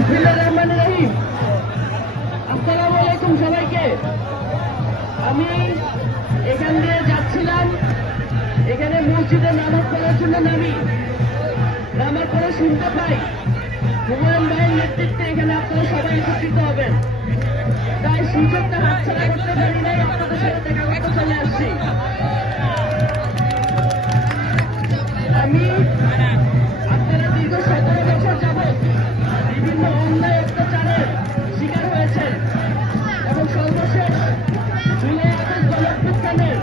বিসমিল্লাহির রহমানির রহিম। আসসালামু আলাইকুম সবাইকে। আমি এখান দিয়ে যাচ্ছিলাম, এখানে মসজিদে নামাজ পড়ার জন্য নামার পরে শুনতে পাই হুমায়ুন ভাইয়ের নেতৃত্বে এখানে আপনারা সবাই একত্রিত হবেন। তাই সুযোগটা হাতছাড়া করতে পারি নাই, আপনাদের সাথে দেখা করতে চলে আসছি। আমি আপনারা দীর্ঘ 17 বছর যাবৎ বিভিন্ন অন্যায় অত্যাচারের শিকার হয়েছেন এবং সর্বশেষ জুলাই আগস্ট গণঅভ্যুত্থানের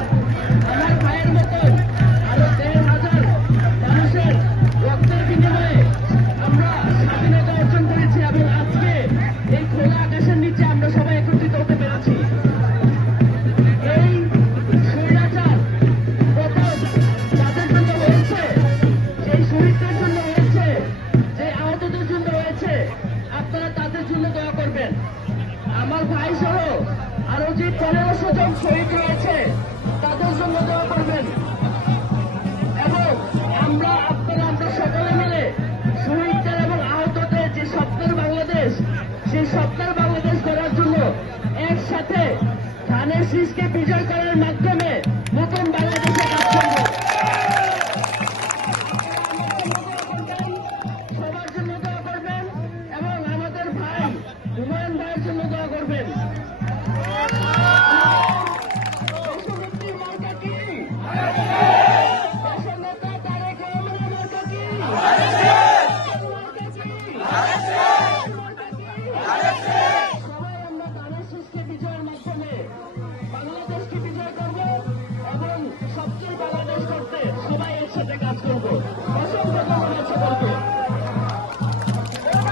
আমার ভাইয়ের মতন আরো 1,500 মানুষের রক্তের বিনিময়ে আমরা স্বাধীনতা অর্জন করেছি এবং আজকে এই খোলা আকাশের নিচে আমরা সবাই একত্রিত হতে পেরেছি। এই স্বৈরাচার পতন যাদের জন্য হয়েছে, সেই শহীদদের জন্য হয়েছে, যে আহতদের জন্য হয়েছে, আপনারা তাদের জন্য দোয়া করবেন। আমার ভাই সহ আরো যে 1500 জন শহীদ হয়েছে তাদের জন্য দোয়া করবেন এবং আমরা সকলে মিলে শহীদদের এবং আহতদের যে স্বপ্নের বাংলাদেশ, সেই স্বপ্নের বাংলাদেশ গড়ার জন্য একসাথে ধানের শীষকে বিজয় করার মাধ্যমে